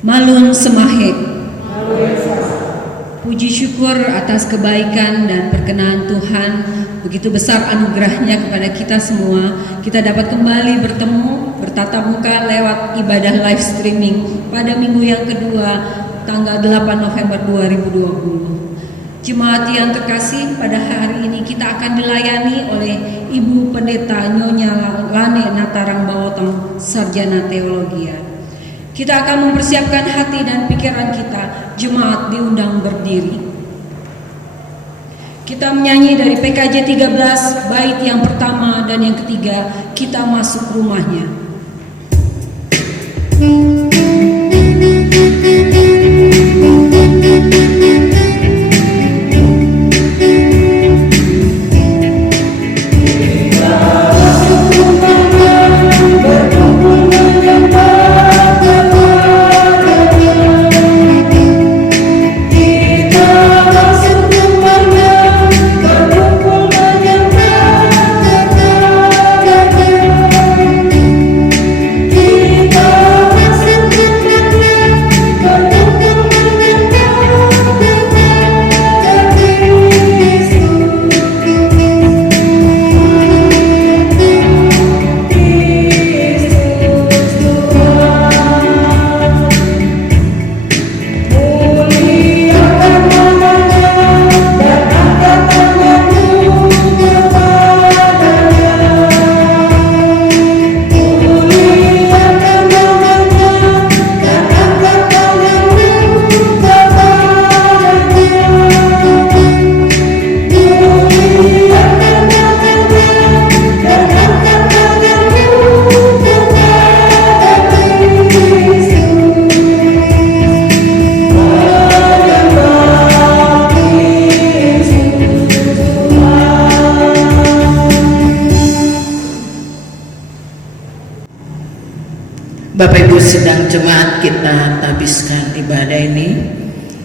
Malun Semahek. Puji syukur atas kebaikan dan perkenan Tuhan, begitu besar anugerahnya kepada kita semua. Kita dapat kembali bertemu, bertatap muka lewat ibadah live streaming pada minggu yang kedua, tanggal 8 November 2020. Jemaat yang terkasih, pada hari ini kita akan dilayani oleh Ibu Pendeta Nyonya Lane Natarang Bawotong, Sarjana Teologi. Kita akan mempersiapkan hati dan pikiran kita. Jemaat diundang berdiri. Kita menyanyi dari PKJ 13, bait yang pertama dan yang ketiga, Kita Masuk Rumahnya. Bapak Ibu sedang jemaat, kita habiskan ibadah ini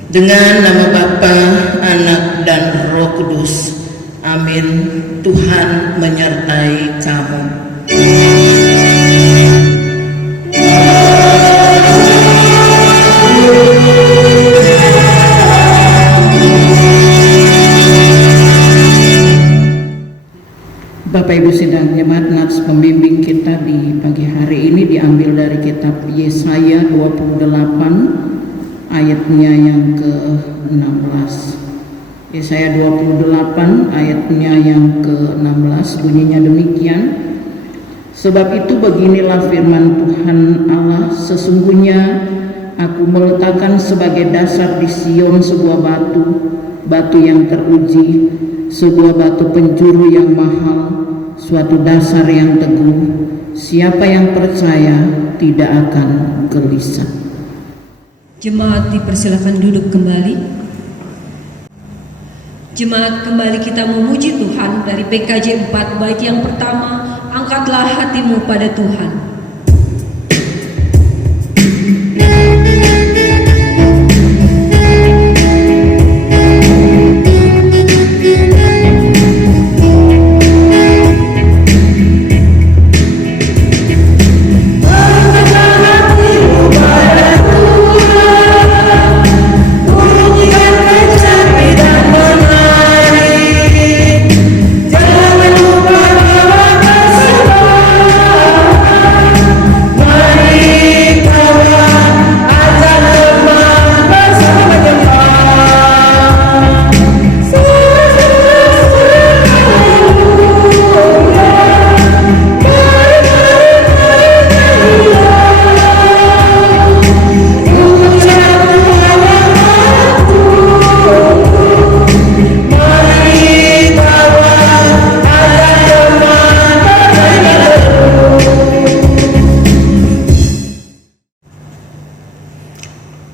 dengan nama Bapa, Anak dan Roh Kudus. Amin. Tuhan menyertai kamu. Bapak Ibu sidang jemaat, nats pembimbing kita di pagi hari ini diambil dari kitab Yesaya 28 ayatnya yang ke-16. Yesaya 28 ayatnya yang ke-16 bunyinya demikian. Sebab itu beginilah firman Tuhan Allah, sesungguhnya aku meletakkan sebagai dasar di Sion sebuah batu yang teruji, sebuah batu penjuru yang mahal, suatu dasar yang teguh. Siapa yang percaya tidak akan gelisah. Jemaat dipersilakan duduk kembali. Jemaat, kembali kita memuji Tuhan dari PKJ 4 bait yang pertama, angkatlah hatimu pada Tuhan.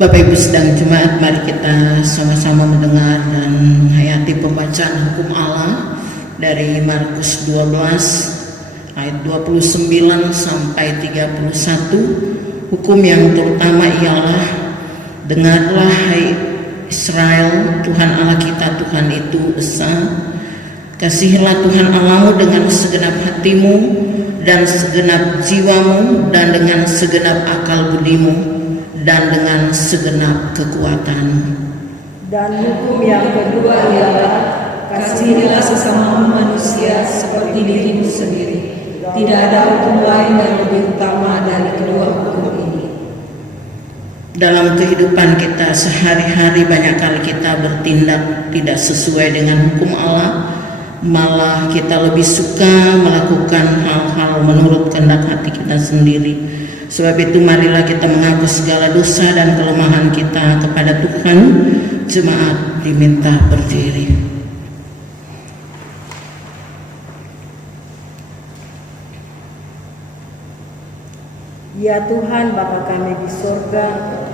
Bapak Ibu sedang jemaat, mari kita sama-sama mendengar dan menghayati pembacaan hukum Allah dari Markus 12 ayat 29 sampai 31. Hukum yang terutama ialah, dengarlah hai Israel, Tuhan Allah kita, Tuhan itu esa. Kasihilah Tuhan Allahmu dengan segenap hatimu dan segenap jiwamu dan dengan segenap akal budimu dan dengan segenap kekuatan. Dan hukum yang kedua ialah Kasihilah sesama manusia seperti dirimu sendiri. Tidak ada hukum lain yang lebih utama dari kedua hukum ini. Dalam kehidupan kita sehari-hari banyak kali kita bertindak tidak sesuai dengan hukum Allah, malah kita lebih suka melakukan hal-hal menurut kehendak hati kita sendiri. Sebab itu marilah kita mengaku segala dosa dan kelemahan kita kepada Tuhan. Jemaat diminta berdiri. Ya Tuhan Bapa kami di surga,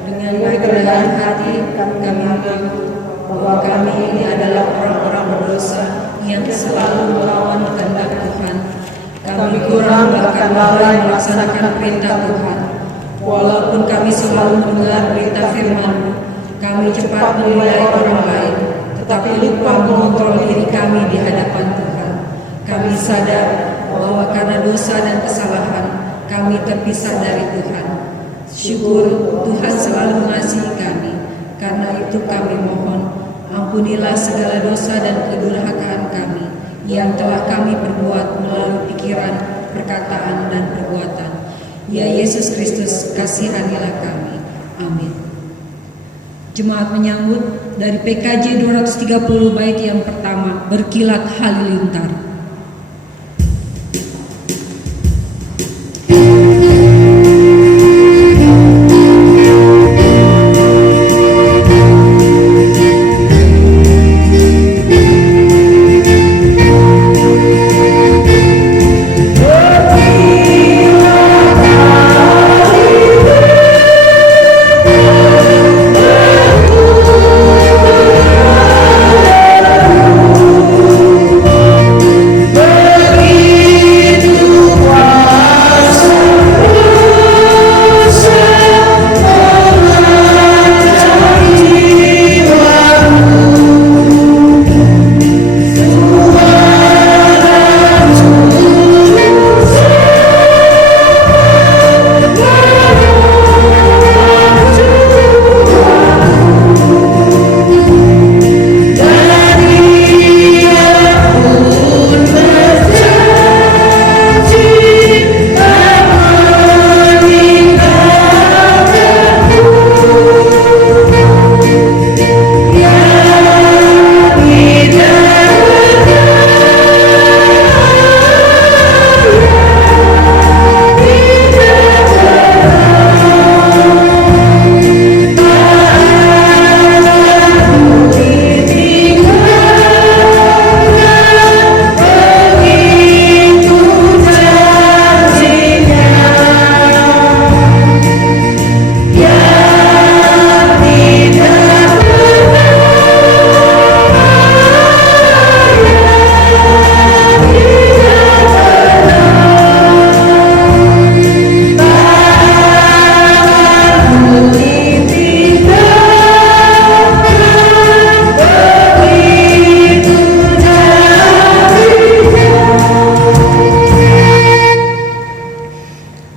Dengan kerendahan hati kami mengaku bahwa kami ini adalah orang-orang berdosa yang selalu melawan kehendak Tuhan. Kami kurang bahkan lalai melaksanakan perintah Tuhan. Walaupun kami selalu mendengar perintah firman-Mu, kami cepat menilai orang lain, tetapi lupa mengontrol diri kami di hadapan Tuhan. Kami sadar bahwa karena dosa dan kesalahan, kami terpisah dari Tuhan. Syukur Tuhan selalu mengasihi kami. Karena itu kami mohon, ampunilah segala dosa dan kedurhakaan kami yang telah kami perbuat melalui pikiran, perkataan, dan perbuatan. Ya Yesus Kristus, kasihanilah kami. Amin. Jemaat menyambut dari PKJ 230 bait yang pertama, Berkilat Halilintar.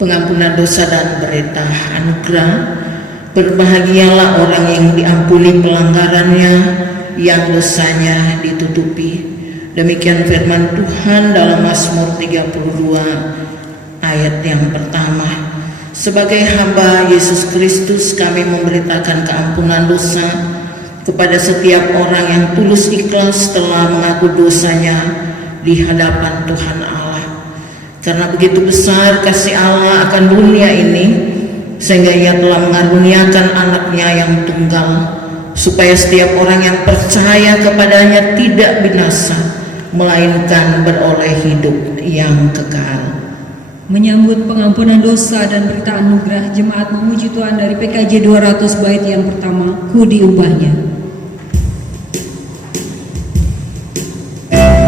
Pengampunan dosa dan berita anugerah. Berbahagialah orang yang diampuni pelanggarannya, yang dosanya ditutupi. Demikian firman Tuhan dalam Mazmur 32 ayat yang pertama. Sebagai hamba Yesus Kristus, kami memberitakan keampunan dosa kepada setiap orang yang tulus ikhlas telah mengaku dosanya di hadapan Tuhan Allah. Karena begitu besar kasih Allah akan dunia ini, sehingga Ia telah mengaruniakan anaknya yang tunggal, supaya setiap orang yang percaya kepadanya tidak binasa, melainkan beroleh hidup yang kekal. Menyambut pengampunan dosa dan berita anugerah, jemaat memuji Tuhan dari PKJ 200 bait yang pertama, Ku Diubahnya. Yeah.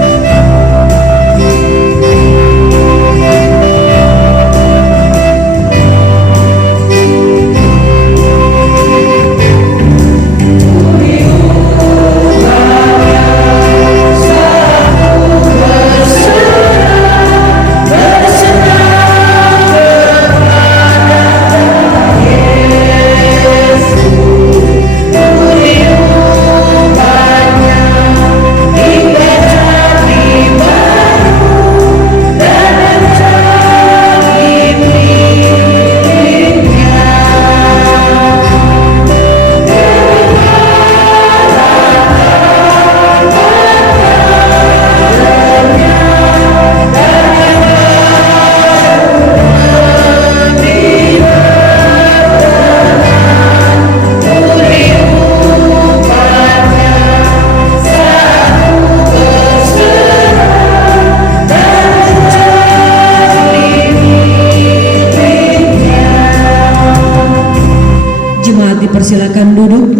jemaat dipersilakan duduk.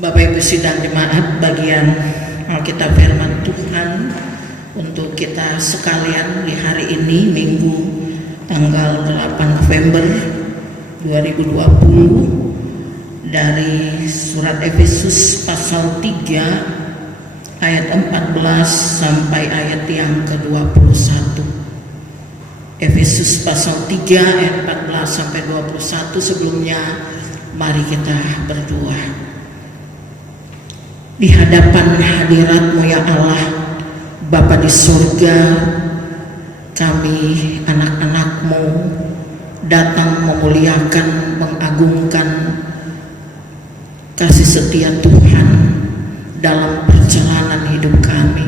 Bapak Ibu sidang jemaat, bagian Alkitab firman Tuhan untuk kita sekalian di hari ini, Minggu tanggal 8 November 2020, dari surat Efesus pasal 3 ayat 14 sampai ayat yang ke-21. Efesus pasal 3 ayat 14 sampai 21. Sebelumnya mari kita berdoa. Di hadapan hadirat-Mu ya Allah, Bapa di surga, kami anak-anak-Mu datang memuliakan, mengagungkan kasih setia Tuhan dalam perjalanan hidup kami.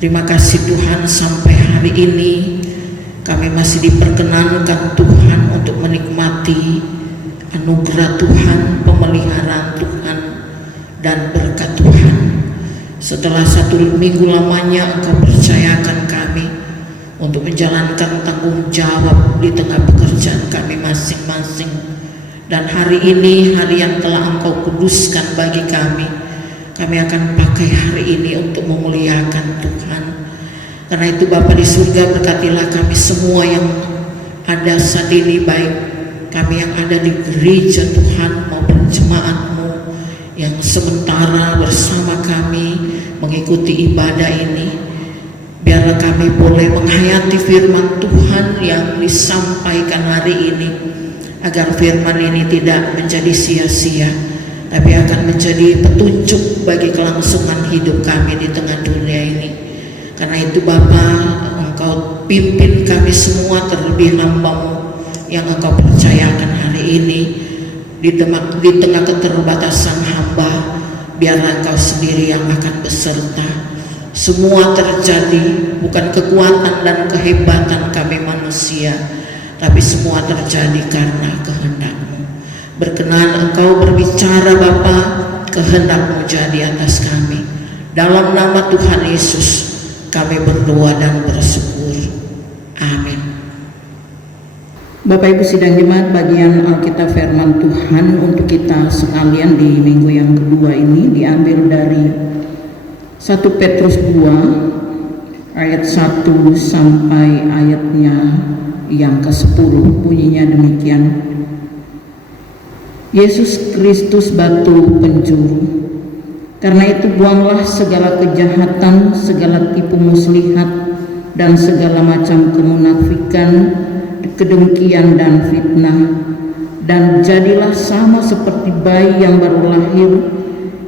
Terima kasih Tuhan, sampai hari ini kami masih diperkenankan Tuhan untuk menikmati anugerah Tuhan, pemeliharaan Tuhan, dan berkat Tuhan. Setelah 1 minggu lamanya Engkau percayakan kami untuk menjalankan tanggung jawab di tengah pekerjaan kami masing-masing. Dan hari ini, hari yang telah Engkau kuduskan bagi kami akan pakai hari ini untuk memuliakan Tuhan. Karena itu Bapa di surga, berkatilah kami semua yang ada saat ini, baik kami yang ada di gereja Tuhan maupun jemaat-Mu yang sementara bersama kami mengikuti ibadah ini. Biarlah kami boleh menghayati firman Tuhan yang disampaikan hari ini, agar firman ini tidak menjadi sia-sia, tapi akan menjadi petunjuk bagi kelangsungan hidup kami di tengah dunia ini. Karena itu Bapa, Engkau pimpin kami semua, terlebih hamba-Mu yang Engkau percayakan hari ini. Di tengah keterbatasan hamba, biarlah Engkau sendiri yang akan beserta. Semua terjadi bukan kekuatan dan kehebatan kami manusia, tapi semua terjadi karena kehendak-Mu. Berkenan Engkau berbicara Bapa, kehendak-Mu jadi atas kami. Dalam nama Tuhan Yesus kami berdoa dan bersyukur. Amin. Bapak Ibu sidang jemaat, bagian Alkitab firman Tuhan untuk kita sekalian di minggu yang kedua ini diambil dari 1 Petrus 2 ayat 1 sampai ayatnya yang ke-10. Bunyinya demikian: Yesus Kristus batu penjuru. Karena itu buanglah segala kejahatan, segala tipu muslihat, dan segala macam kemunafikan, kedengkian dan fitnah, dan jadilah sama seperti bayi yang baru lahir,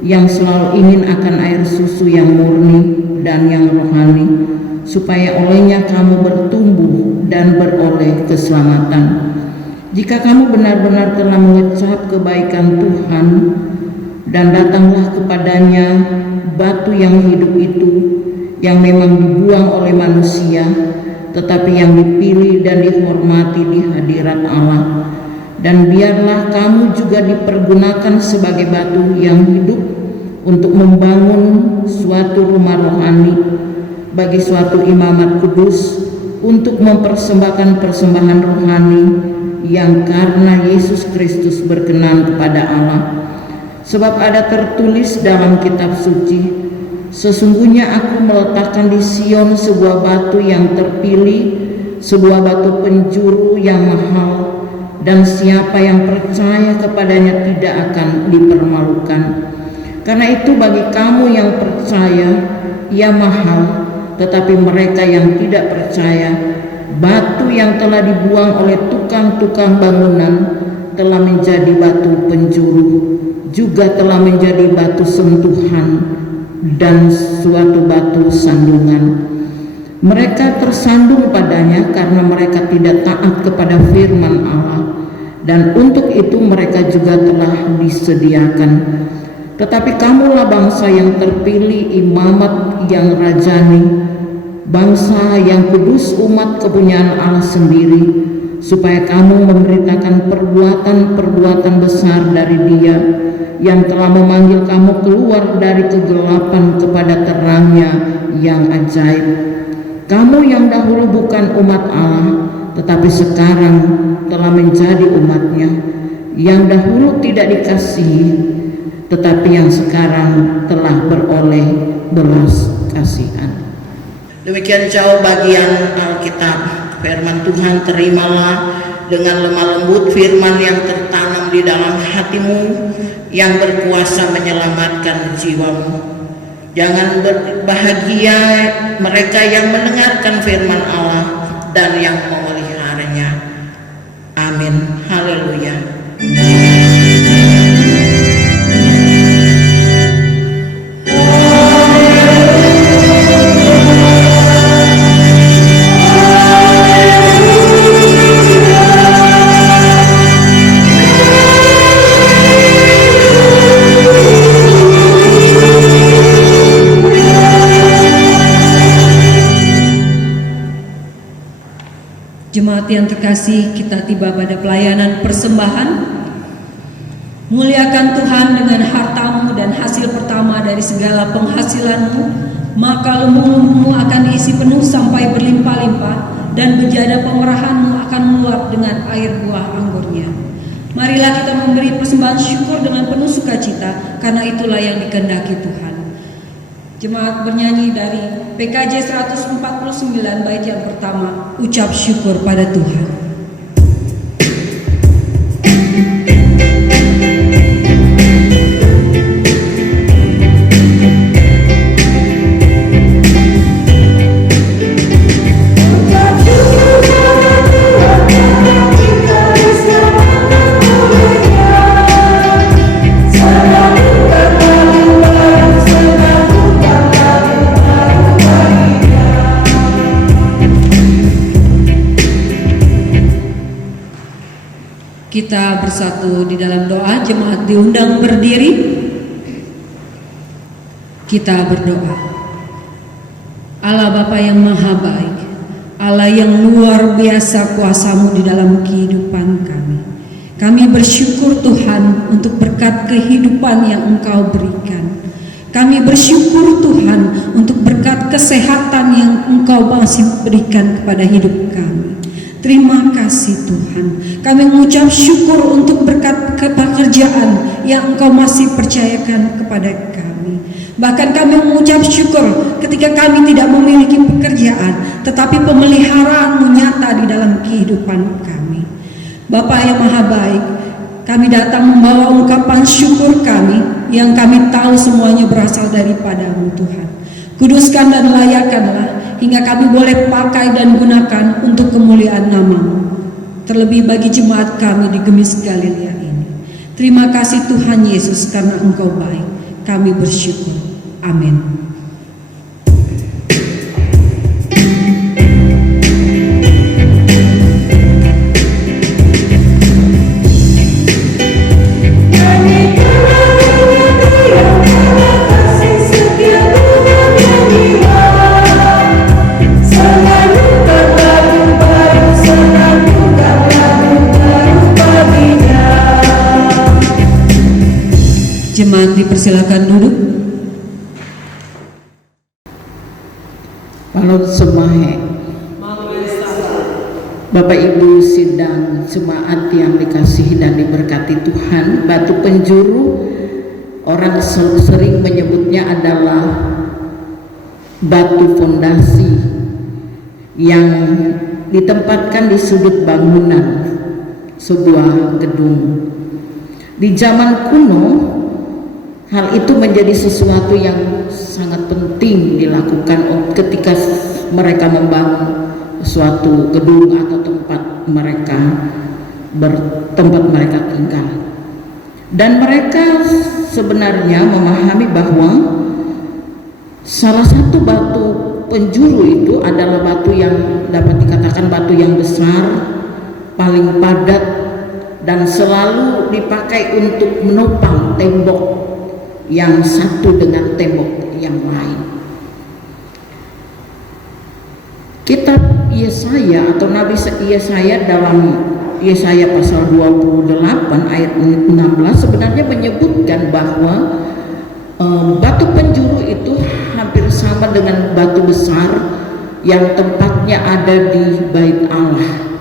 yang selalu ingin akan air susu yang murni dan yang rohani, supaya olehnya kamu bertumbuh dan beroleh keselamatan. Jika kamu benar-benar telah mengecap kebaikan Tuhan, dan datanglah kepadanya batu yang hidup itu, yang memang dibuang oleh manusia, tetapi yang dipilih dan dihormati di hadirat Allah. Dan biarlah kamu juga dipergunakan sebagai batu yang hidup untuk membangun suatu rumah rohani bagi suatu imamat kudus, untuk mempersembahkan persembahan rohani yang karena Yesus Kristus berkenan kepada Allah. Sebab ada tertulis dalam kitab suci, sesungguhnya aku meletakkan di Sion sebuah batu yang terpilih, sebuah batu penjuru yang mahal, dan siapa yang percaya kepadanya tidak akan dipermalukan. Karena itu bagi kamu yang percaya, ia mahal, tetapi mereka yang tidak percaya, batu yang telah dibuang oleh tukang-tukang bangunan telah menjadi batu penjuru, juga telah menjadi batu sentuhan dan suatu batu sandungan. Mereka tersandung padanya karena mereka tidak taat kepada firman Allah, dan untuk itu mereka juga telah disediakan. Tetapi kamulah bangsa yang terpilih, imamat yang rajani, bangsa yang kudus, umat kepunyaan Allah sendiri, supaya kamu memberitakan perbuatan-perbuatan besar dari Dia yang telah memanggil kamu keluar dari kegelapan kepada terangnya yang ajaib. Kamu yang dahulu bukan umat Allah, tetapi sekarang telah menjadi umat-Nya, yang dahulu tidak dikasihi, tetapi yang sekarang telah beroleh belas kasihan. Demikian jauh bagian Alkitab. Firman Tuhan terimalah dengan lemah lembut firman yang tertanam di dalam hatimu, yang berkuasa menyelamatkan jiwamu. Jangan berbahagia mereka yang mendengarkan firman Allah dan yang memeliharanya. Amin. Haleluya. Jemaat yang terkasih, kita tiba pada pelayanan persembahan. Muliakan Tuhan dengan hartamu dan hasil pertama dari segala penghasilanmu, maka lumbung-lumbungmu akan diisi penuh sampai berlimpah-limpah, dan bejana pemerahanmu akan meluap dengan air buah anggurnya. Marilah kita memberi persembahan syukur dengan penuh sukacita, karena itulah yang dikehendaki Tuhan. Jemaat bernyanyi dari PKJ 149 bait yang pertama, ucap syukur pada Tuhan. Kita bersatu di dalam doa. Jemaat diundang berdiri. Kita berdoa. Allah Bapa yang maha baik, Allah yang luar biasa kuasa-Mu di dalam kehidupan kami. Kami bersyukur Tuhan untuk berkat kehidupan yang Engkau berikan. Kami bersyukur Tuhan untuk berkat kesehatan yang Engkau masih berikan kepada hidup kami. Terima kasih Tuhan. Kami mengucap syukur untuk berkat pekerjaan yang Engkau masih percayakan kepada kami. Bahkan kami mengucap syukur ketika kami tidak memiliki pekerjaan, tetapi pemeliharaan-Mu nyata di dalam kehidupan kami. Bapa yang maha baik, kami datang membawa ungkapan syukur kami yang kami tahu semuanya berasal daripada-Mu Tuhan. Kuduskan dan layakkanlah hingga kami boleh pakai dan gunakan untuk kemuliaan nama-Mu. Terlebih bagi jemaat kami di Gemis Galilea ini. Terima kasih Tuhan Yesus karena Engkau baik. Kami bersyukur. Amin. Jemaat dipersilakan duduk. Palut Semahe. Bapak Ibu sidang jemaat yang dikasihi dan diberkati Tuhan, batu penjuru orang sering menyebutnya adalah batu fondasi yang ditempatkan di sudut bangunan sebuah gedung. Di zaman kuno, hal itu menjadi sesuatu yang sangat penting dilakukan ketika mereka membangun suatu gedung atau tempat mereka tinggal. Dan mereka sebenarnya memahami bahwa salah satu batu penjuru itu adalah batu yang dapat dikatakan batu yang besar, paling padat, dan selalu dipakai untuk menopang tembok yang satu dengan tembok yang lain. Kitab Yesaya atau Nabi Yesaya dalam Yesaya pasal 28 ayat 16 sebenarnya menyebutkan bahwa batu penjuru itu hampir sama dengan batu besar yang tempatnya ada di Bait Allah.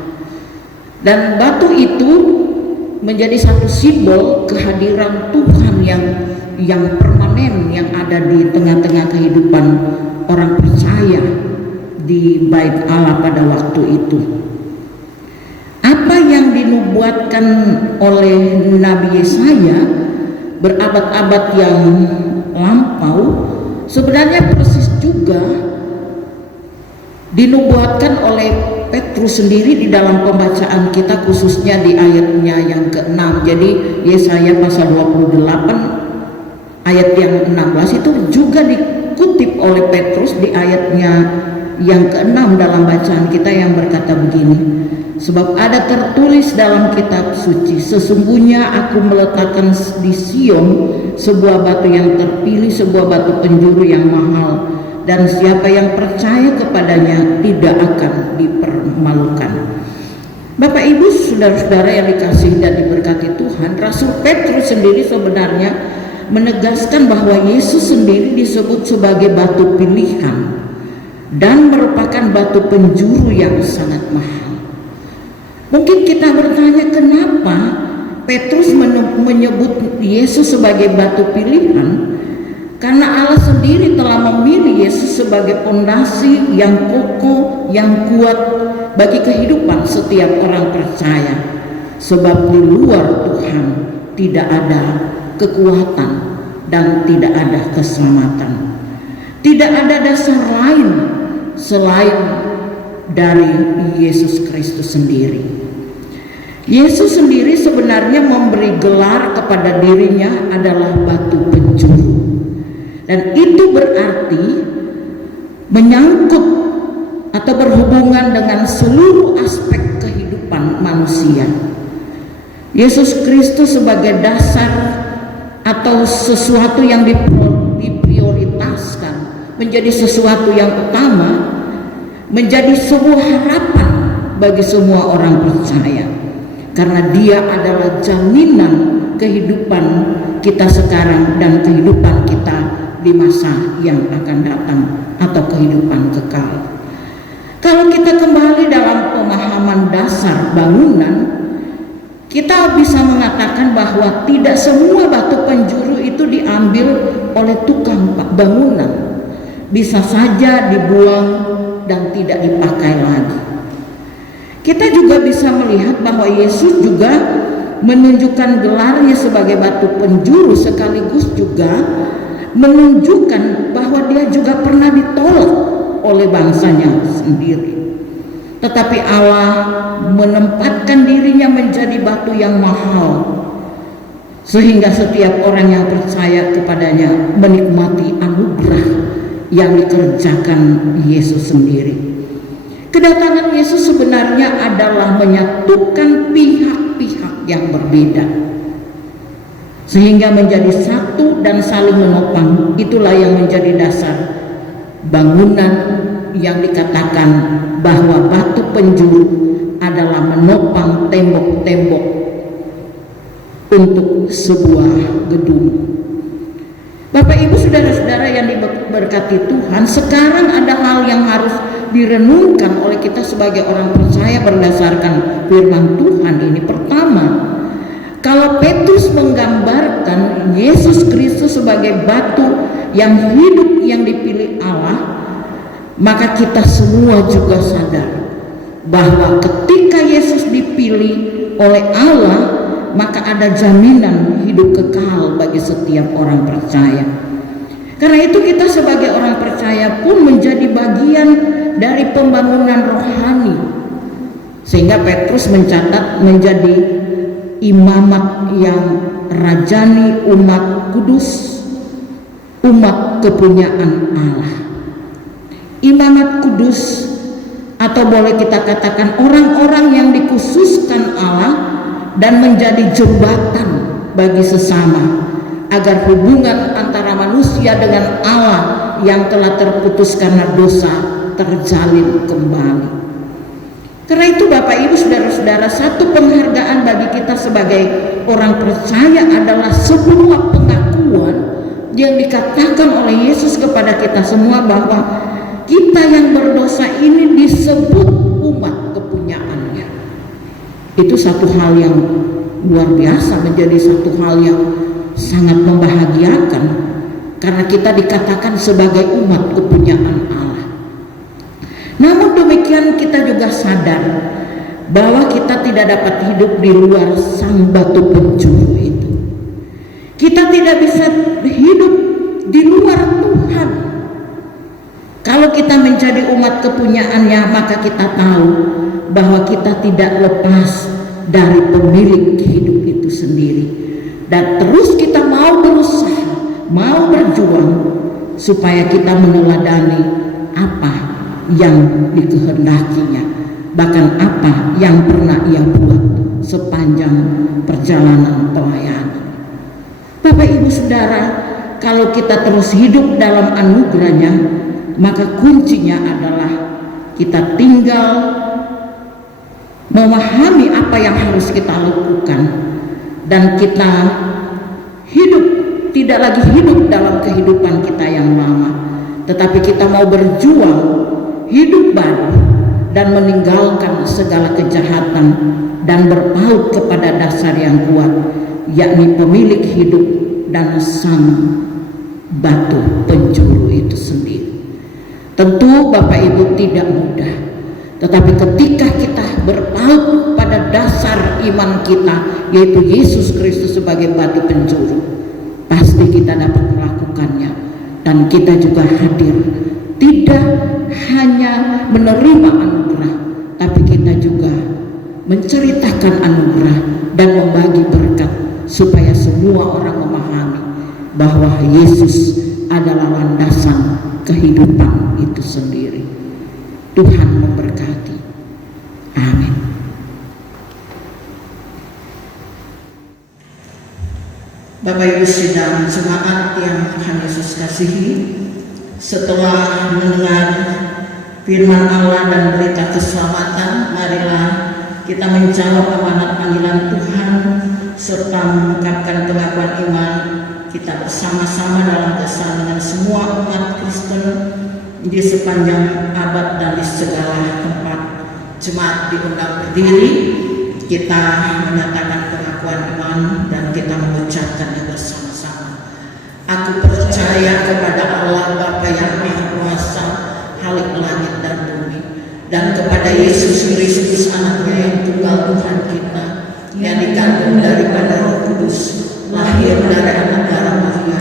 Dan batu itu menjadi satu simbol kehadiran Tuhan yang permanen, yang ada di tengah-tengah kehidupan orang percaya di bait Allah pada waktu itu. Apa yang dinubuatkan oleh Nabi Yesaya berabad-abad yang lampau sebenarnya persis juga dinubuatkan oleh Petrus sendiri di dalam pembacaan kita, khususnya di ayatnya yang ke-6. Jadi Yesaya pasal 28 ayat yang 16 itu juga dikutip oleh Petrus di ayatnya yang ke-6 dalam bacaan kita, yang berkata begini: sebab ada tertulis dalam kitab suci, sesungguhnya aku meletakkan di Sion sebuah batu yang terpilih, sebuah batu penjuru yang mahal, dan siapa yang percaya kepadanya tidak akan dipermalukan. Bapak Ibu, saudara-saudara yang dikasihi dan diberkati Tuhan, Rasul Petrus sendiri sebenarnya menegaskan bahwa Yesus sendiri disebut sebagai batu pilihan dan merupakan batu penjuru yang sangat mahal. Mungkin kita bertanya, kenapa Petrus menyebut Yesus sebagai batu pilihan? Karena Allah sendiri telah memilih Yesus sebagai pondasi yang kokoh, yang kuat bagi kehidupan setiap orang percaya. Sebab di luar Tuhan tidak ada kekuatan dan tidak ada keselamatan. Tidak ada dasar lain selain dari Yesus Kristus sendiri. Yesus sendiri sebenarnya memberi gelar kepada dirinya adalah batu penjuru. Dan itu berarti menyangkut atau berhubungan dengan seluruh aspek kehidupan manusia. Yesus Kristus sebagai dasar atau sesuatu yang diprioritaskan, menjadi sesuatu yang utama, menjadi sebuah harapan bagi semua orang percaya. Karena dia adalah jaminan kehidupan kita sekarang dan kehidupan kita di masa yang akan datang, atau kehidupan kekal. Kalau kita kembali dalam pemahaman dasar bangunan, kita bisa mengatakan bahwa tidak semua batu penjuru itu diambil oleh tukang bangunan. Bisa saja dibuang dan tidak dipakai lagi. Kita juga bisa melihat bahwa Yesus juga menunjukkan gelarnya sebagai batu penjuru, sekaligus juga menunjukkan bahwa dia juga pernah ditolak oleh bangsanya sendiri. Tetapi Allah menempatkan dirinya menjadi batu yang mahal, sehingga setiap orang yang percaya kepadanya menikmati anugerah yang dikerjakan Yesus sendiri. Kedatangan Yesus sebenarnya adalah menyatukan pihak-pihak yang berbeda, sehingga menjadi satu dan saling menopang. Itulah yang menjadi dasar bangunan yang dikatakan bahwa batu penjuru adalah menopang tembok-tembok untuk sebuah gedung. Bapak Ibu, saudara-saudara yang diberkati Tuhan, sekarang ada hal yang harus direnungkan oleh kita sebagai orang percaya berdasarkan firman Tuhan ini. Pertama, kalau Petrus menggambarkan Yesus Kristus sebagai batu yang hidup yang dipilih Allah, maka kita semua juga sadar bahwa ketika Yesus dipilih oleh Allah, maka ada jaminan hidup kekal bagi setiap orang percaya. Karena itu kita sebagai orang percaya pun menjadi bagian dari pembangunan rohani, sehingga Petrus mencatat menjadi imamat yang rajani, umat kudus, umat kepunyaan Allah. Imamat kudus, atau boleh kita katakan orang-orang yang dikhususkan Allah dan menjadi jembatan bagi sesama, agar hubungan antara manusia dengan Allah yang telah terputus karena dosa terjalin kembali. Karena itu Bapak Ibu, saudara-saudara, satu penghargaan bagi kita sebagai orang percaya adalah sebuah pengakuan yang dikatakan oleh Yesus kepada kita semua bahwa kita yang berdosa ini disebut umat kepunyaannya. Itu satu hal yang luar biasa, menjadi satu hal yang sangat membahagiakan, karena kita dikatakan sebagai umat kepunyaan Allah. Namun demikian kita juga sadar bahwa kita tidak dapat hidup di luar sang batu penjuru itu. Kita tidak bisa hidup di luar Tuhan. Kalau kita menjadi umat kepunyaannya, maka kita tahu bahwa kita tidak lepas dari pemilik hidup itu sendiri. Dan terus kita mau berusaha, mau berjuang supaya kita meneladani apa yang dikehendakinya, bahkan apa yang pernah ia buat sepanjang perjalanan pelayanan. Bapak Ibu Saudara, kalau kita terus hidup dalam anugerahnya, maka kuncinya adalah kita tinggal memahami apa yang harus kita lakukan, dan kita hidup tidak lagi hidup dalam kehidupan kita yang lama, tetapi kita mau berjuang hidup baru dan meninggalkan segala kejahatan dan berpaut kepada dasar yang kuat, yakni pemilik hidup dan sang batu penjuru itu sendiri. Tentu Bapak Ibu tidak mudah, tetapi ketika kita berpaut pada dasar iman kita, yaitu Yesus Kristus sebagai batu penjuru, pasti kita dapat melakukannya. Dan kita juga hadir, tidak hanya menerima anugerah, tapi kita juga menceritakan anugerah dan membagi berkat, supaya semua orang memahami bahwa Yesus adalah landasan kehidupan itu sendiri. Tuhan memberkati. Amin. Bapak Ibu sidang jemaat yang Tuhan Yesus kasihi, setelah mendengar firman Allah dan berita keselamatan, marilah kita menjawab amanat panggilan Tuhan serta mengungkapkan pengakuan iman kita bersama-sama dalam kesalahan semua umat Kristen di sepanjang abad dan di segala tempat. Jemaat diundang berdiri, kita menyatakan pengakuan iman dan kita mengucapkannya bersama-sama. Aku percaya kepada Allah Bapa yang Maha Kuasa, Khalik langit dan bumi, dan kepada Yesus Kristus Anaknya yang tunggal Tuhan kita, yang dikandung daripada Roh Kudus, lahir dari anak darah Maria,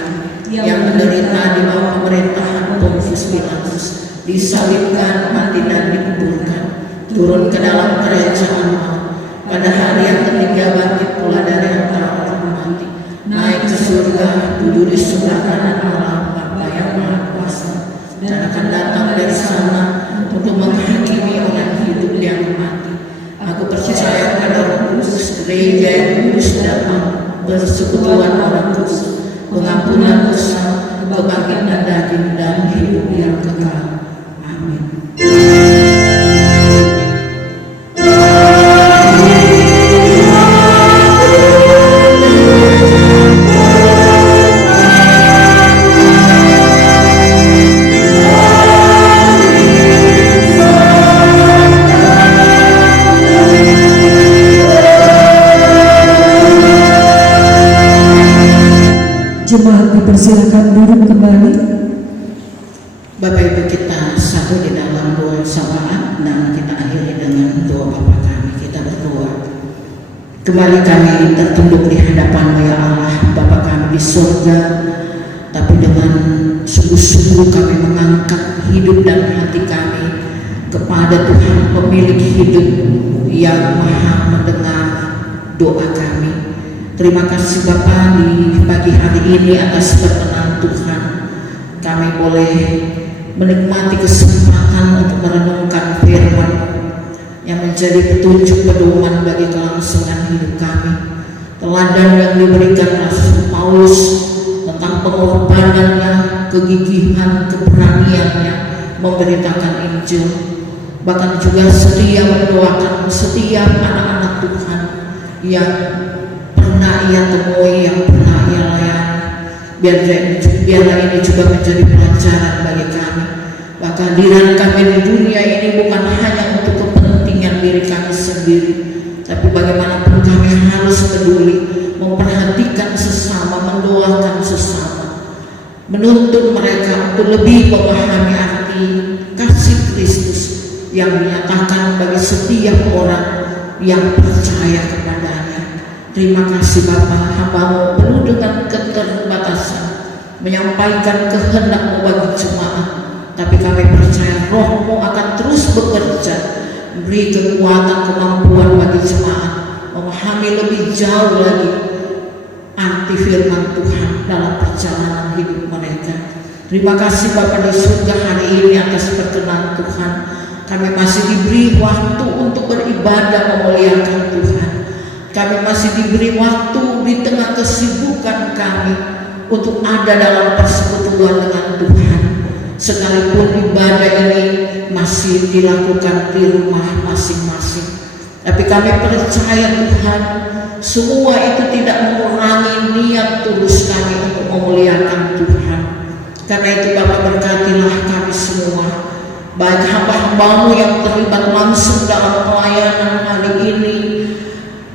yang menderita di bawah pemerintahan Pontius Pilatus, disalibkan, mati dan dikuburkan, turun ke dalam kerajaan Allah, pada hari yang ketiga bangkit pula dari antara orang mati, naik ke surga, duduk di sebelah kanan Allah Bapa yang Maha Kuasa, dan akan datang dari sana untuk menghakimi orang hidup yang mati. Aku percaya pada Roh Kudus, gereja yang kudus dan persekutuan orang kudus, pengampunan dosa, kebangkitan daging dan hidup yang kekal. Amin. Jemaat dipersilakan duduk kembali. Bapak Ibu, kita satu di dalam doa syafaat dan kita akhiri dengan doa Bapa kami. Kita berdoa. Kembali kami tertunduk di hadapan-Mu ya Allah, Bapa kami di surga. Tapi dengan sungguh-sungguh kami mengangkat hidup dan hati kami kepada Tuhan pemilik hidup yang Maha mendengar doa kami. Terima kasih Bapa di pagi hari ini atas perkenan Tuhan. Kami boleh menikmati kesempatan untuk merenungkan firman yang menjadi petunjuk pedoman bagi kelangsungan hidup kami. Teladan yang diberikan Rasul Paulus tentang pengorbanannya, kegigihan, keberaniannya memberitakan Injil, bahkan juga setia mendoakan setiap anak-anak Tuhan yang pernah ia temui, yang pernah ia layani. Biarlah ini juga menjadi pelajaran bagi kami. Kehadiran kami di dunia ini bukan hanya untuk kepentingan diri kami sendiri, tapi bagaimanapun kami harus peduli, memperhatikan sesama, mendoakan sesama, menuntut mereka untuk lebih memahami arti kasih Kristus yang dinyatakan bagi setiap orang yang percaya kepadanya. Terima kasih Bapa, hamba-Mu penuh dengan keterbatasan menyampaikan kehendak-Mu bagi jemaat, tapi kami percaya Roh-Mu akan terus bekerja, beri kekuatan, kemampuan bagi jemaat memahami lebih jauh lagi arti firman Tuhan dalam perjalanan hidup mereka. Terima kasih Bapa di surga hari ini atas perkenan Tuhan. Kami masih diberi waktu untuk beribadah memuliakan Tuhan. Kami masih diberi waktu di tengah kesibukan kami untuk ada dalam persekutuan dengan Tuhan. Sekalipun ibadah ini masih dilakukan di rumah masing-masing, tapi kami percaya Tuhan, semua itu tidak mengurangi niat tulus kami untuk memuliakan Tuhan. Karena itu Bapak berkatilah kami semua, baik hamba-hamba-Mu yang terlibat langsung dalam pelayanan hari ini,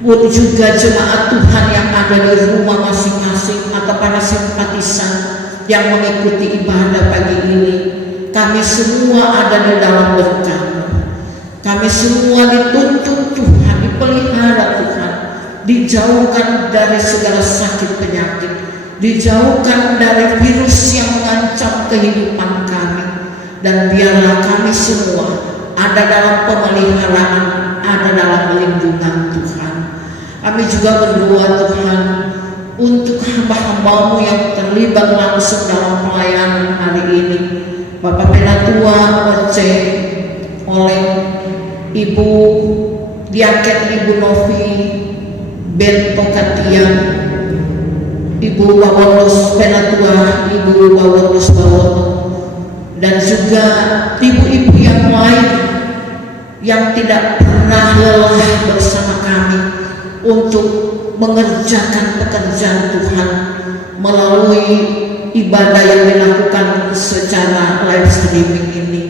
pun juga jemaat Tuhan yang ada di rumah masing-masing atau para simpatisan yang mengikuti ibadah pagi ini. Kami semua ada di dalam berkat-Mu. Kami semua dituntun Tuhan, dipelihara Tuhan, dijauhkan dari segala sakit penyakit, dijauhkan dari virus yang mengancam kehidupan kami, dan biarlah kami semua ada dalam pemeliharaan, ada dalam lindungan Tuhan. Kami juga berdoa Tuhan untuk hamba-hamba-Mu yang terlibat langsung dalam pelayanan hari ini. Bapak Penatua Oce, oleh Ibu Diaken Ibu Novi Bento Katian, Ibu Bawolus Penatua Ibu Bawolus Bawono, dan juga ibu-ibu yang lain yang tidak pernah lelah bersama kami untuk mengerjakan pekerjaan Tuhan melalui ibadah yang dilakukan secara live streaming ini.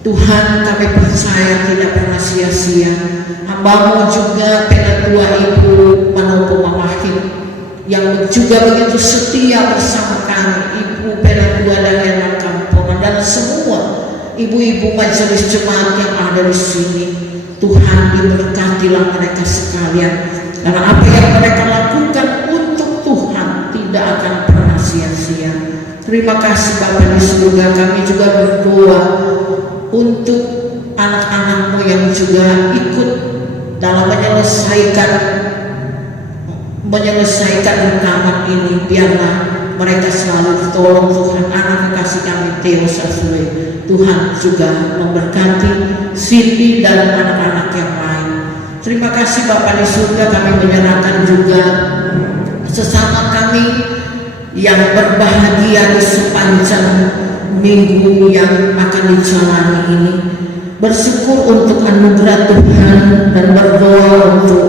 Tuhan, kami percaya tidak pernah sia-sia. Hamba-Mu juga Penatua Ibu Manopo Mamahin yang juga begitu setia bersama kami, Ibu Penatua Daerah Kampungan, dan semua ibu-ibu majelis jemaat yang ada di sini. Tuhan, diberkatilah mereka sekalian, karena apa yang mereka lakukan untuk Tuhan tidak akan pernah sia-sia. Terima kasih Bapa di surga. Kami juga berdoa untuk anak-anak-Mu yang juga ikut dalam menyelesaikan rekaman ini. Biarlah mereka selalu ditolong Tuhan. Anak kekasih kami Theo Sasue, Tuhan juga memberkati Cindy dan anak-anak yang lain. Terima kasih Bapa di surga. Kami menyerahkan juga sesama kami yang berbahagia di sepanjang minggu yang akan dijalani ini. Bersyukur untuk anugerah Tuhan dan berdoa untuk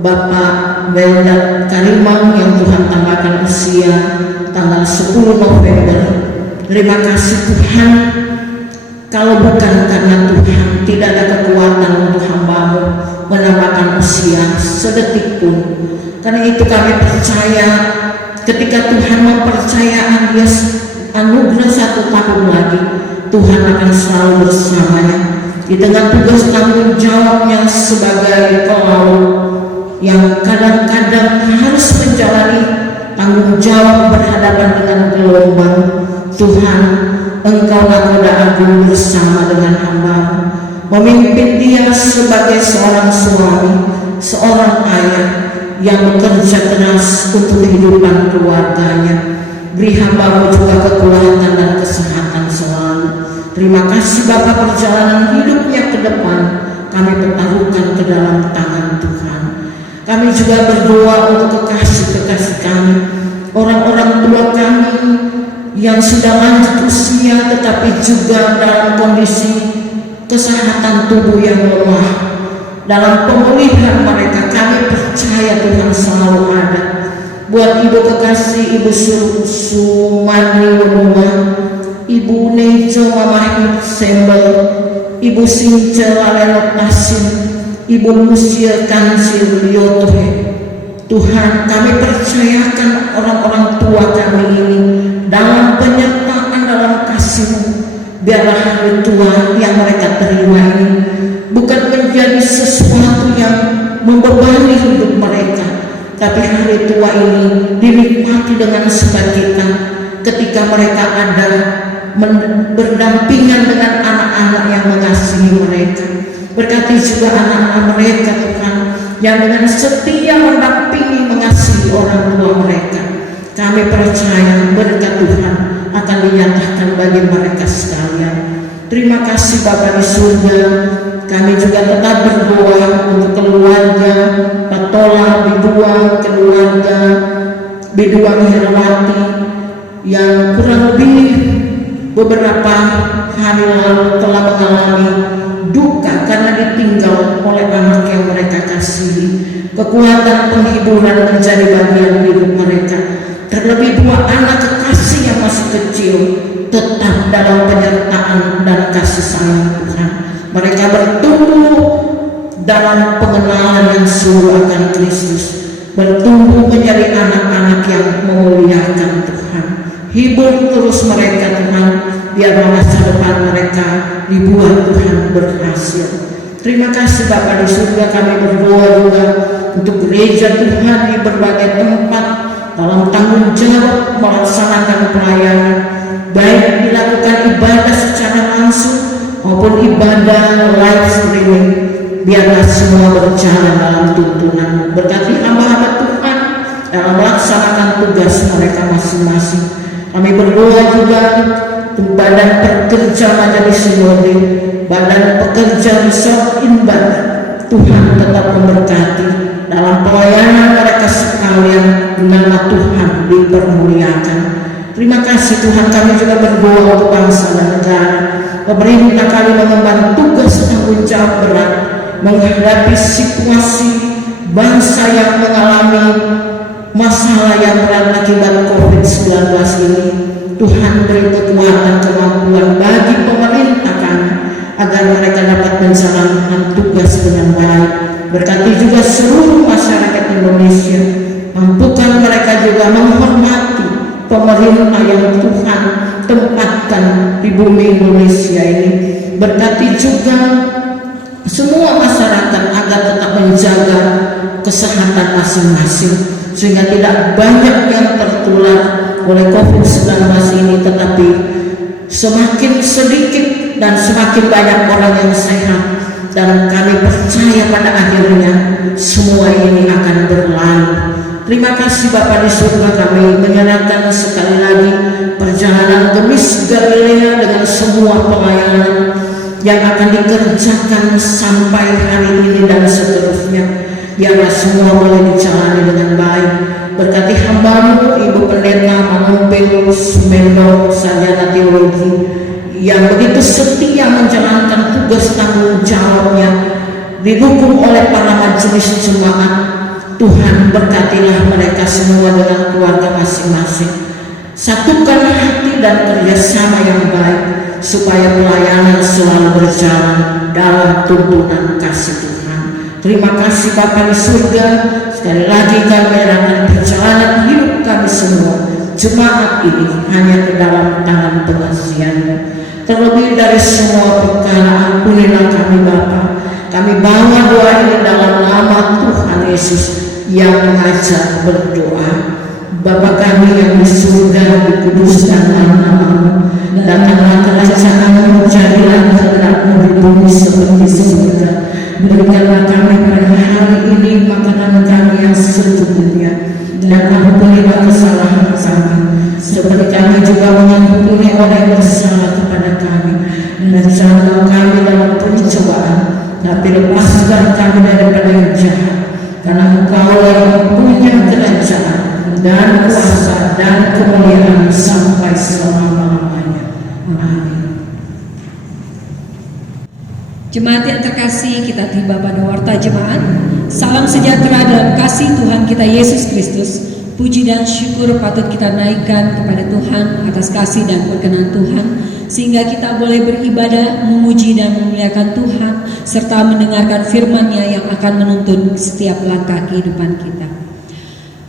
Bapak Welda Karimang yang Tuhan tambahkan usia tanggal 10 November. Terima kasih Tuhan, kalau bukan karena Tuhan tidak ada kekuatan untuk hamba-Mu menambahkan usia sedetik pun. Karena itu kami percaya ketika Tuhan mempercayakan dia anugerah 1 tahun lagi, Tuhan akan selalu bersamanya di tengah tugas tanggung jawabnya sebagai pelaut yang kadang-kadang harus menjalani tanggung jawab berhadapan dengan gelombang. Tuhan, Engkau nakoda agung bersama dengan hamba-Mu, memimpin dia sebagai seorang suami, seorang ayah yang bekerja keras untuk kehidupan keluarganya. Beri hamba-Mu juga kekuatan dan kesehatan selalu. Terima kasih Bapa, perjalanan hidupnya ke depan kami pertaruhkan ke dalam tangan Tuhan. Kami juga berdoa untuk kekasih-kekasih kami, orang-orang tua kami yang sudah lanjut usia tetapi juga dalam kondisi kesehatan tubuh yang lemah. Dalam pemulihan mereka kami percaya Tuhan selalu ada. Buat ibu kekasih, Ibu Sumani Wenua, Ibu Nejo Mamahit Sembel, Ibu Since Lalelot Nasin, Ibu Lucia Kansil Yotohe. Tuhan, kami percayakan orang-orang tua kami ini dalam penyertaan dalam kasih-Mu. Biarlah hari tua yang mereka terima ini bukan menjadi sesuatu yang membebani hidup mereka, tapi hari tua ini dinikmati dengan sukacita ketika mereka ada berdampingan dengan anak-anak yang mengasihi mereka. Berkati juga anak-anak mereka Tuhan, yang dengan setia mendampingi mengasihi orang tua mereka. Kami percaya berkat Tuhan akan dinyatakan bagi mereka sekalian. Terima kasih Bapa di surga. Kami juga tetap berdoa untuk keluarga Patola Biduang, keluarga Biduang Herawati yang kurang lebih beberapa hari lalu telah mengalami duka karena ditinggal oleh anak yang mereka kasihi. Kekuatan penghiburan menjadi bagian hidup mereka. Terlebih dua anak kekasih yang masih kecil tetap dalam penyertaan dan kasih sayang Tuhan. Mereka bertumbuh dalam pengenalan yang sungguh akan Kristus, bertumbuh menjadi anak-anak yang memuliakan Tuhan. Hibur terus mereka Tuhan, biar masa depan mereka dibuat Tuhan berhasil. Terima kasih Bapa di surga. Kami berdoa juga untuk gereja Tuhan di berbagai tempat dalam tanggung jawab melaksanakan pelayanan, baik dilakukan ibadah secara langsung maupun ibadah live streaming. Biarlah semua berjalan dalam tuntunan. Berkati hamba-hamba Tuhan dalam melaksanakan tugas mereka masing-masing. Kami berdoa juga untuk badan pekerja Majelis Sinode, badan pekerja Resort Inbat. Tuhan tetap memberkati dalam pelayanan mereka sekalian, nama Tuhan dipermuliakan. Terima kasih Tuhan. Kami juga berdoa untuk bangsa dan negara. Pemerintah kali mengemban tugas tanggung jawab berat menghadapi situasi bangsa yang mengalami masalah yang berat akibat COVID-19 ini. Tuhan beri kekuatan kemampuan bagi pemerintah kami agar mereka dapat menjalankan tugas dengan baik. Berkati juga seluruh masyarakat Indonesia, mampukan mereka juga menghormati pemerintah yang Tuhan tempatkan di bumi Indonesia ini. Berkati juga semua masyarakat agar tetap menjaga kesehatan masing-masing sehingga tidak banyak yang tertular oleh COVID-19 ini, tetapi semakin sedikit dan semakin banyak orang yang sehat, dan kami percaya pada akhirnya semua ini akan berlalu. Terima kasih Bapa di surga. Kami menyerahkan sekali lagi perjalanan Gemis Galilea dengan semua pelayanan yang akan dikerjakan sampai hari ini dan seterusnya. Biarlah semua boleh dijalani dengan baik. Berkati hamba-Mu Ibu Pendeta Mangumpil Sumendo Sarjana Teologi yang begitu setia menjalankan tugas tanggung jawabnya, didukung oleh para majelis jemaat. Tuhan berkatilah mereka semua dengan keluarga masing-masing. Satukan hati dan kerjasama yang baik supaya pelayanan selalu berjalan dalam tuntunan kasih Tuhan. Terima kasih Bapa di surga. Sekali lagi kami menyerahkan perjalanan hidup kami semua, jemaat ini hanya ke dalam tangan pengasihan-Mu. Terlebih dari semua perkara, ampunilah kami Bapa. Kami bawa doa ini dalam nama Tuhan Yesus yang mengajar berdoa. Bapa kami yang di surga, dikuduskanlah nama-Mu, datanglah kerajaan-Mu, jadilah kehendak-Mu di bumi seperti di surga. Berikanlah kami pada hari ini makanan kami yang secukupnya, dan ampunilah kesalahan kami, seperti kami juga mengampuni orang yang bersalah kepada kami. Dan janganlah kami dalam pencobaan, tapi lepaskan kami daripada yang jahat, karena Engkau yang punya kerajaan dan kuasa dan kemuliaan sampai selama-lamanya. Amin. Jemaat yang terkasih, kita tiba pada warta jemaat. Salam sejahtera dalam kasih Tuhan kita Yesus Kristus. Puji dan syukur patut kita naikkan kepada Tuhan atas kasih dan perkenan Tuhan, sehingga kita boleh beribadah, memuji dan memuliakan Tuhan, serta mendengarkan firman-Nya yang akan menuntun setiap langkah kehidupan kita.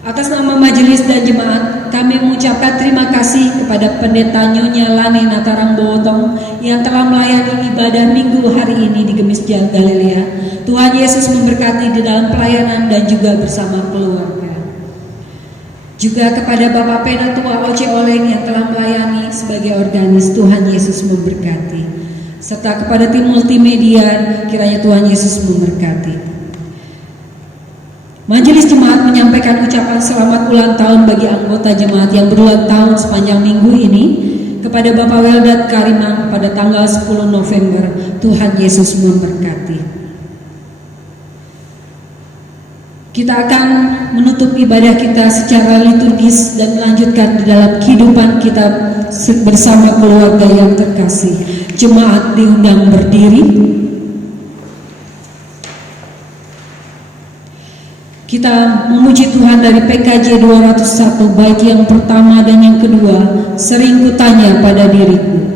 Atas nama majelis dan jemaat, kami mengucapkan terima kasih kepada Pendeta Nyonya Lani Natarang Bowotong yang telah melayani ibadah minggu hari ini di Gemisja Galilea. Tuhan Yesus memberkati di dalam pelayanan dan juga bersama keluarga. Juga kepada Bapak Penatua Oce Oleng yang telah melayani sebagai organis, Tuhan Yesus memberkati. Serta kepada tim multimedia, kiranya Tuhan Yesus memberkati. Majelis Jemaat menyampaikan ucapan selamat ulang tahun bagi anggota jemaat yang berulang tahun sepanjang minggu ini kepada Bapak Weldat Karimang pada tanggal 10 November. Tuhan Yesus memberkati. Kita akan menutup ibadah kita secara liturgis dan melanjutkan di dalam kehidupan kita bersama keluarga yang terkasih. Jemaat diundang berdiri. Kita memuji Tuhan dari PKJ 201 bait yang pertama dan yang kedua, sering kutanya pada diriku.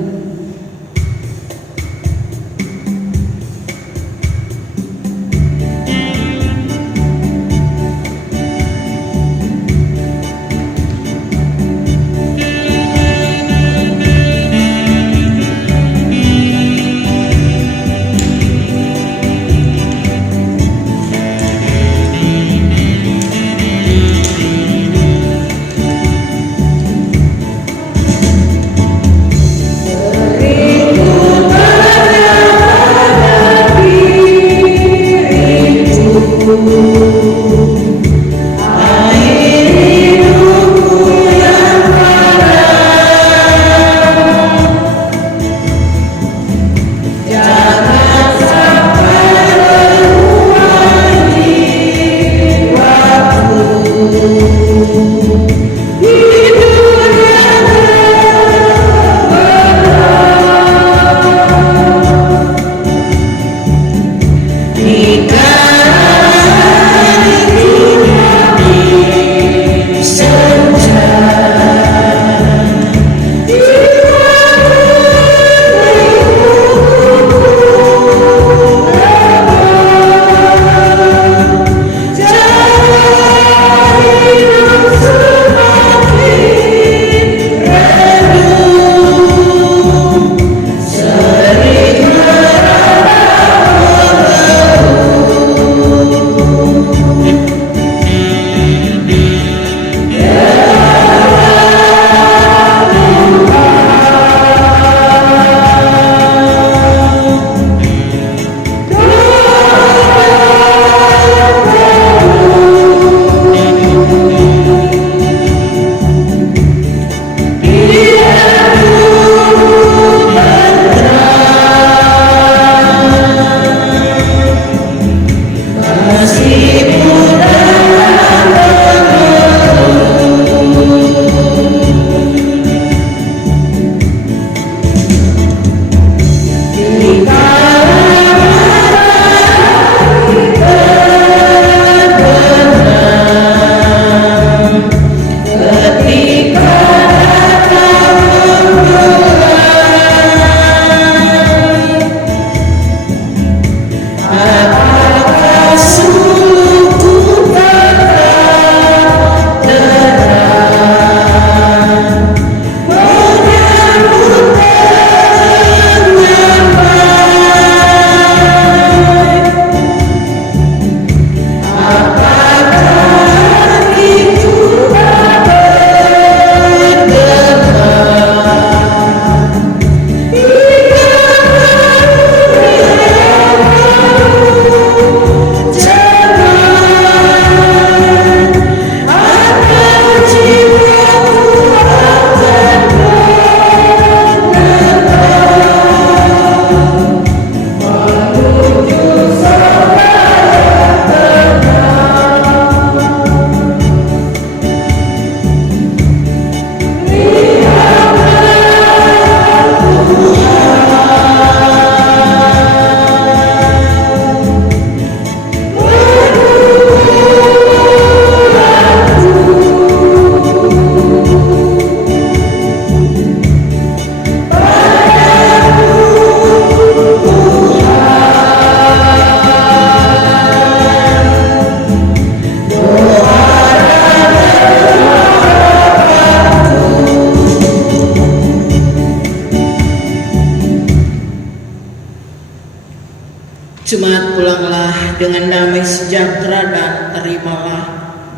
dengan damai sejahtera dan terimalah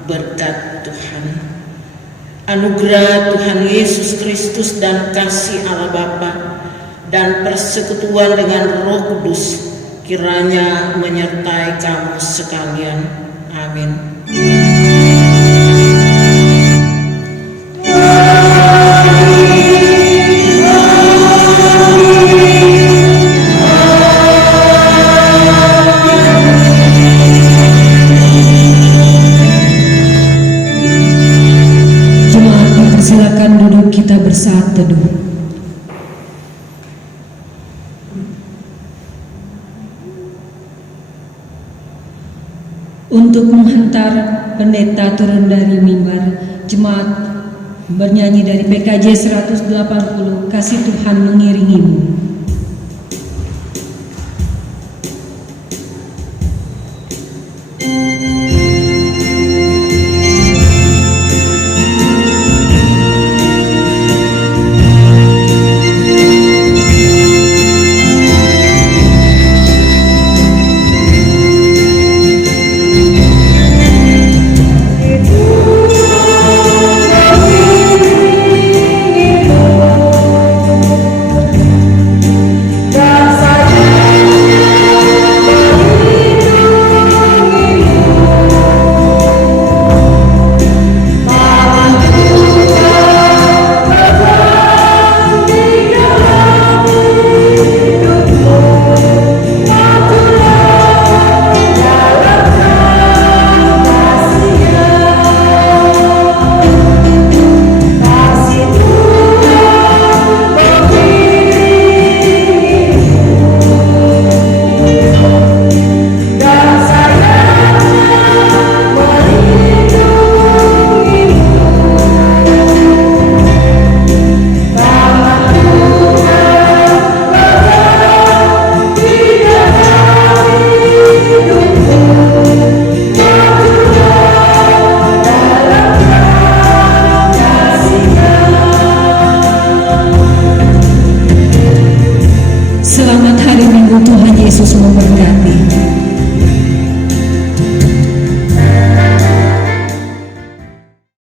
berkat Tuhan. Anugerah Tuhan Yesus Kristus dan kasih Allah Bapa dan persekutuan dengan Roh Kudus kiranya menyertai kamu sekalian. Amin. Silakan duduk, kita bersaat teduh. Untuk menghantar pendeta turun dari mimbar, jemaat bernyanyi dari PKJ 180, Kasih Tuhan mengiringimu. Selamat hari Minggu, Tuhan Yesus memberkati.